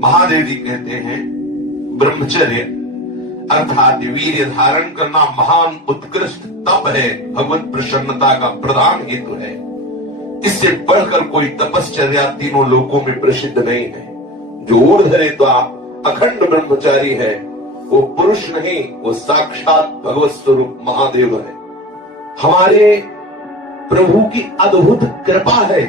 महादेव जी कहते हैं ब्रह्मचर्य अर्थात वीर्य धारण करना महान उत्कृष्ट तप है, भगवत प्रसन्नता का प्रधान हेतु है। इससे बढ़कर कोई तपश्चर्या तीनों लोकों में प्रसिद्ध नहीं है। जो ऊर्ध्वरेता अखंड ब्रह्मचारी है वो पुरुष नहीं, वो साक्षात भगवत स्वरूप महादेव है। हमारे प्रभु की अद्भुत कृपा है।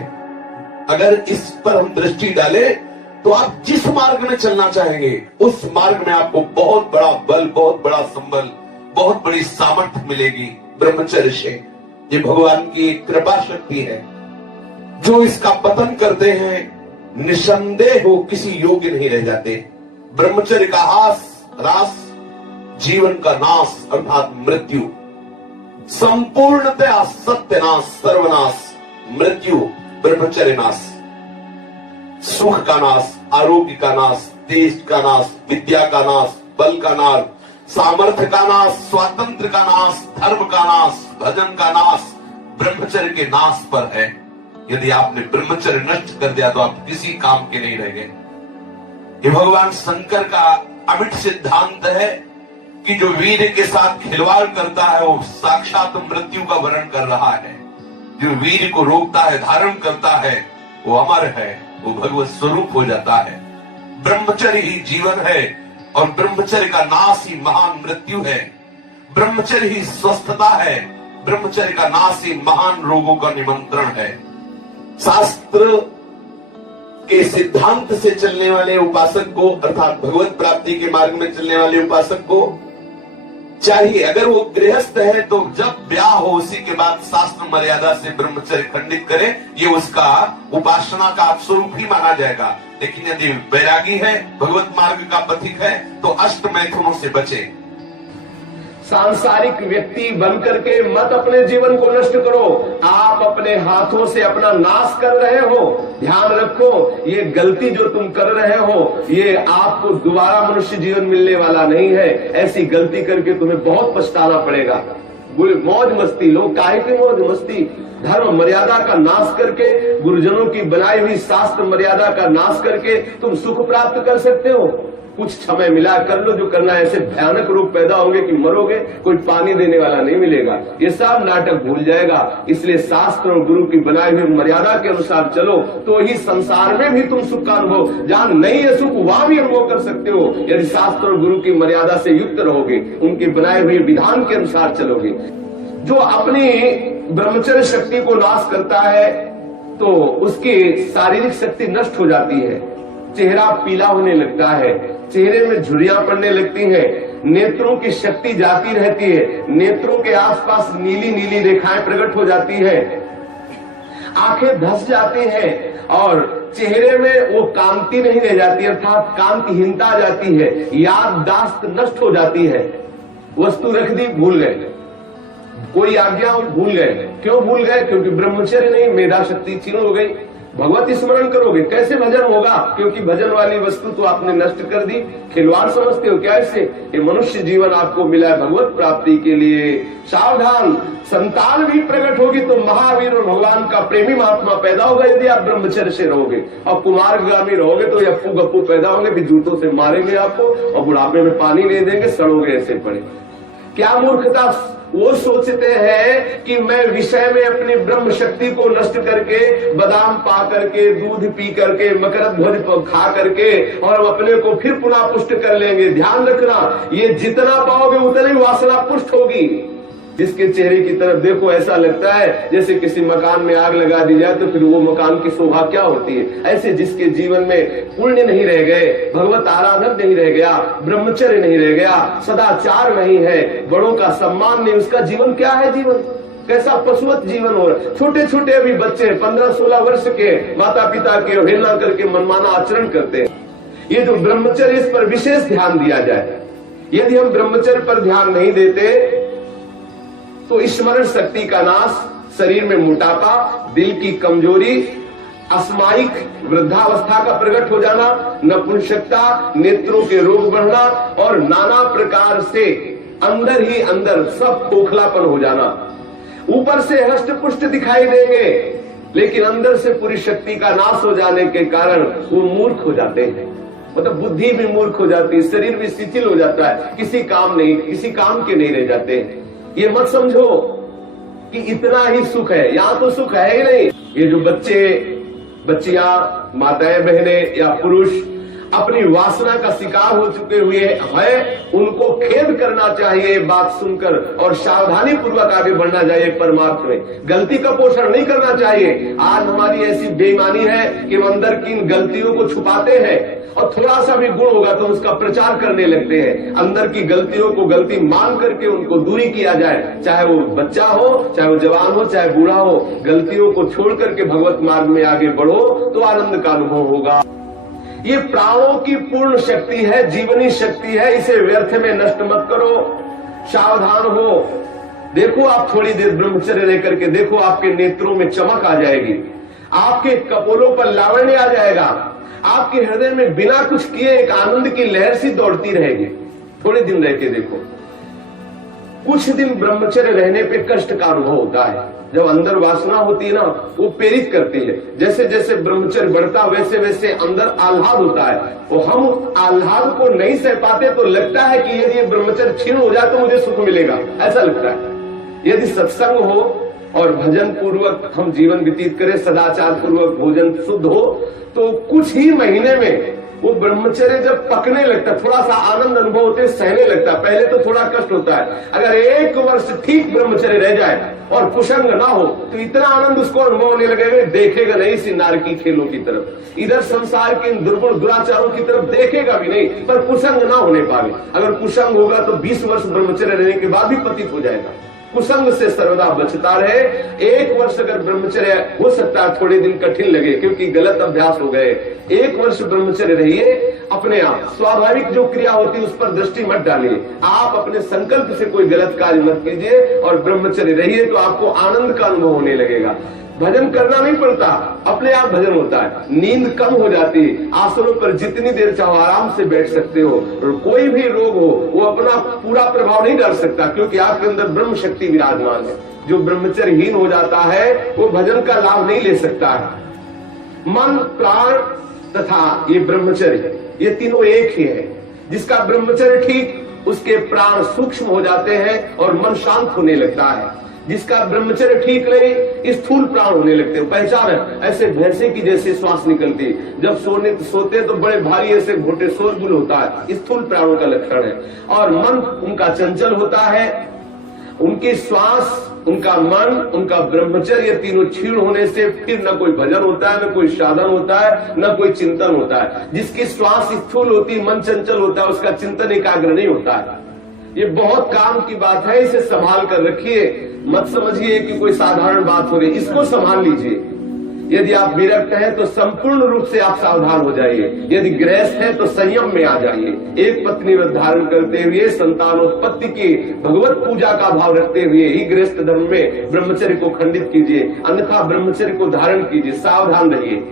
अगर इस पर हम दृष्टि डालें तो आप जिस मार्ग में चलना चाहेंगे उस मार्ग में आपको बहुत बड़ा बल, बहुत बड़ा संबल, बहुत बड़ी सामर्थ्य मिलेगी ब्रह्मचर्य से। ये भगवान की कृपा शक्ति है। जो इसका पतन करते हैं निसंदेह हो किसी योग्य नहीं रह जाते। ब्रह्मचर्य का ह्रास जीवन का नाश अर्थात मृत्यु, संपूर्णतया सत्यनाश, सर्वनाश, मृत्यु, ब्रह्मचर्य नाश, सुख का नाश, आरोग्य का नाश, देश का नाश, विद्या का नाश, बल का नाश, सामर्थ्य का नाश, स्वातंत्र का नाश, धर्म का नाश, भजन का नाश ब्रह्मचर्य के नाश पर है। यदि आपने ब्रह्मचर्य नष्ट कर दिया तो आप किसी काम के नहीं रह गए। ये भगवान शंकर का अमिट सिद्धांत है कि जो वीर के साथ खिलवाड़ करता है वो साक्षात मृत्यु का वरण कर रहा है। जो वीर को रोकता है, धारण करता है, वो अमर है, वो भगवत स्वरूप हो जाता है। ब्रह्मचर्य ही जीवन है और ब्रह्मचर्य का नाश ही महान मृत्यु है। ब्रह्मचर्य ही स्वस्थता है, ब्रह्मचर्य का नाश ही महान रोगों का निमंत्रण है। शास्त्र के सिद्धांत से चलने वाले उपासक को अर्थात भगवत प्राप्ति के मार्ग में चलने वाले उपासक को चाहिए, अगर वो गृहस्थ है तो जब ब्याह हो उसी के बाद शास्त्र मर्यादा से ब्रह्मचर्य खंडित करे, ये उसका उपासना का स्वरूप ही माना जाएगा। लेकिन यदि वैरागी है, भगवत मार्ग का पथिक है, तो अष्ट मैथुनों से बचे। सांसारिक व्यक्ति बनकर के मत अपने जीवन को नष्ट करो। आप अपने हाथों से अपना नाश कर रहे हो। ध्यान रखो, ये गलती जो तुम कर रहे हो ये आपको दोबारा मनुष्य जीवन मिलने वाला नहीं है। ऐसी गलती करके तुम्हें बहुत पछताना पड़ेगा। मौज मस्ती, लोग काहे की मौज मस्ती, धर्म मर्यादा का नाश करके, गुरुजनों की बनाई हुई शास्त्र मर्यादा का नाश करके तुम सुख प्राप्त कर सकते हो। कुछ समय मिला, कर लो जो करना है। ऐसे भयानक रोग पैदा होंगे कि मरोगे, कोई पानी देने वाला नहीं मिलेगा। ये सब नाटक भूल जाएगा। इसलिए शास्त्र और गुरु की बनाई हुई मर्यादा के अनुसार चलो तो ही संसार में भी तुम सुख का अनुभव, जहां नहीं है सुख वहां भी अनुभव कर सकते हो। यदि शास्त्र और गुरु की मर्यादा से युक्त रहोगे, उनके बनाए हुए विधान के अनुसार चलोगे। जो अपनी ब्रह्मचर्य शक्ति को नाश करता है तो उसकी शारीरिक शक्ति नष्ट हो जाती है। चेहरा पीला होने लगता है, चेहरे में झुर्रियां पड़ने लगती हैं, नेत्रों की शक्ति जाती रहती है, नेत्रों के आसपास नीली नीली रेखाएं प्रकट हो जाती है, आंखें धंस जाती हैं और चेहरे में वो कांति नहीं रह जाती, अर्थात कांतिहीनता आ जाती है, याददाश्त नष्ट हो जाती है। वस्तु रख दी, भूल गए, कोई आज्ञा भूल गए। क्यों भूल गए? क्योंकि ब्रह्मचर्य नहीं, मेधा शक्ति क्षीण हो गई। भगवत स्मरण करोगे, कैसे भजन होगा? क्योंकि भजन वाली वस्तु तो आपने नष्ट कर दी। खिलवाड़ समझते हो क्या इससे? ये मनुष्य जीवन आपको मिला है भगवत प्राप्ति के लिए। सावधान, संतान भी प्रकट होगी तो महावीर और भगवान का प्रेमी महात्मा पैदा होगा यदि आप ब्रह्मचर्य से रहोगे। और कुमारगामी रहोगे तो अप्पू गप्पू पैदा होंगे, फिर जूतों से मारेंगे आपको और बुढ़ापे में पानी नहीं देंगे, सड़ोगे ऐसे पड़े। क्या मूर्खता! वो सोचते हैं कि मैं विषय में अपनी ब्रह्म शक्ति को नष्ट करके, बादाम पा करके, दूध पी करके, मकरध्वज खा करके और अपने को फिर पुनः पुष्ट कर लेंगे। ध्यान रखना, ये जितना पाओगे उतनी वासना पुष्ट होगी। जिसके चेहरे की तरफ देखो ऐसा लगता है जैसे किसी मकान में आग लगा दी जाए तो फिर वो मकान की शोभा क्या होती है। ऐसे जिसके जीवन में पुण्य नहीं रह गए, भगवत आराधन नहीं रह गया, ब्रह्मचर्य नहीं रह गया, सदाचार नहीं है, बड़ों का सम्मान नहीं, उसका जीवन क्या है? जीवन कैसा पशुवत जीवन हो रहा है। छोटे छोटे अभी बच्चे 15-16 वर्ष के माता पिता की अवहेलना करके मनमाना आचरण करते हैं। ये जो ब्रह्मचर्य, इस पर विशेष ध्यान दिया जाए। यदि हम ब्रह्मचर्य पर ध्यान नहीं देते तो स्मरण शक्ति का नाश, शरीर में मोटापा, दिल की कमजोरी, अस्मायिक वृद्धावस्था का प्रकट हो जाना, नपुंसकता, नेत्रों के रोग बढ़ना और नाना प्रकार से अंदर ही अंदर सब खोखलापन हो जाना। ऊपर से हष्ट पुष्ट दिखाई देंगे लेकिन अंदर से पूरी शक्ति का नाश हो जाने के कारण वो मूर्ख हो जाते हैं। मतलब बुद्धि भी मूर्ख हो जाती है, शरीर भी शिथिल हो जाता है, किसी काम के नहीं रह जाते। ये मत समझो कि इतना ही सुख है, यहाँ तो सुख है ही नहीं। ये जो बच्चे बच्चियां, माताएं बहनें या पुरुष अपनी वासना का शिकार हो चुके हुए हैं, उनको खेद करना चाहिए बात सुनकर और सावधानी पूर्वक आगे बढ़ना चाहिए परमार्थ में। गलती का पोषण नहीं करना चाहिए। आज हमारी ऐसी बेईमानी है कि हम अंदर की इन गलतियों को छुपाते हैं और थोड़ा सा भी गुण होगा तो उसका प्रचार करने लगते हैं। अंदर की गलतियों को गलती मान करके उनको दूरी किया जाए, चाहे वो बच्चा हो, चाहे वो जवान हो, चाहे बूढ़ा हो। गलतियों को छोड़ करके भगवत मार्ग में आगे बढ़ो तो आनंद का अनुभव होगा। ये प्राणों की पूर्ण शक्ति है, जीवनी शक्ति है, इसे व्यर्थ में नष्ट मत करो। सावधान हो। देखो आप थोड़ी देर ब्रह्मचर्य रह करके देखो, आपके नेत्रों में चमक आ जाएगी, आपके कपोलों पर लावण्य आ जाएगा, आपके हृदय में बिना कुछ किए एक आनंद की लहर सी दौड़ती रहेगी। थोड़े दिन रह के देखो। कुछ दिन ब्रह्मचर्य रहने पे कष्ट का अनुभव होता है। जब अंदर वासना होती है ना, वो प्रेरित करती है। जैसे जैसे ब्रह्मचर्य बढ़ता वैसे वैसे अंदर आह्लाद होता है, और हम आह्लाद को नहीं सह पाते तो लगता है कि यदि ये ब्रह्मचर्य क्षीण हो जाए तो मुझे सुख मिलेगा, ऐसा लगता है। यदि सत्संग हो और भजन पूर्वक हम जीवन व्यतीत करें, सदाचार पूर्वक भोजन शुद्ध हो, तो कुछ ही महीने में वो ब्रह्मचर्य जब पकने लगता, थोड़ा सा आनंद अनुभव होते सहने लगता। पहले तो थोड़ा कष्ट होता है। अगर 1 वर्ष ठीक ब्रह्मचर्य रह जाए और कुसंग ना हो तो इतना आनंद उसको अनुभव होने लगेगा, देखेगा नहीं इसी नारकी खेलों की तरफ, इधर संसार के इन दुर्गुण दुराचारों की तरफ देखेगा भी नहीं, पर कुसंग ना होने पावे। अगर कुसंग होगा तो 20 वर्ष ब्रह्मचर्य रहने के बाद भी पतित हो जाएगा। कुसंग से सर्वदा बचता रहे। 1 वर्ष अगर ब्रह्मचर्य हो सकता है, थोड़े दिन कठिन लगे क्योंकि गलत अभ्यास हो गए, 1 वर्ष ब्रह्मचर्य रहिए। अपने आप स्वाभाविक जो क्रिया होती है उस पर दृष्टि मत डालिए। आप अपने संकल्प से कोई गलत कार्य मत कीजिए और ब्रह्मचर्य रहिए, तो आपको आनंद का अनुभव होने लगेगा। भजन करना नहीं पड़ता, अपने आप भजन होता है। नींद कम हो जाती है, आसनों पर जितनी देर चाहो आराम से बैठ सकते हो, और कोई भी रोग हो वो अपना पूरा प्रभाव नहीं डाल सकता, क्योंकि आपके अंदर ब्रह्म शक्ति विराजमान है। जो ब्रह्मचर्यहीन हो जाता है वो भजन का लाभ नहीं ले सकता है। मन, प्राण तथा ये ब्रह्मचर्य, ये तीनों एक ही है। जिसका ब्रह्मचर्य ठीक, उसके प्राण सूक्ष्म हो जाते हैं और मन शांत होने लगता है। जिसका ब्रह्मचर्य ठीक नहीं, स्थूल प्राण होने लगते हैं। पहचान है, ऐसे भैंसे की जैसे श्वास निकलती, जब सोते तो बड़े भारी ऐसे घोटे शोरगुल होता है, स्थूल प्राणों का लक्षण है। और मन उनका चंचल होता है, उनकी श्वास, उनका मन, उनका ब्रह्मचर्य, तीनों क्षीण होने से फिर न कोई भजन होता है, न कोई साधन होता है, न कोई चिंतन होता है। जिसकी श्वास स्थूल होती, मन चंचल होता है, उसका चिंतन एकाग्र नहीं होता है। ये बहुत काम की बात है, इसे संभाल कर रखिए। मत समझिए कि कोई साधारण बात हो रही, इसको संभाल लीजिए। यदि आप विरक्त हैं तो संपूर्ण रूप से आप सावधान हो जाइए। यदि गृहस्थ हैं तो संयम में आ जाइए। एक पत्नी व्रत धारण करते हुए, संतानोत्पत्ति की भगवत पूजा का भाव रखते हुए ही गृहस्थ धर्म में ब्रह्मचर्य को खंडित कीजिए, अन्यथा ब्रह्मचर्य को धारण कीजिए। सावधान रहिए।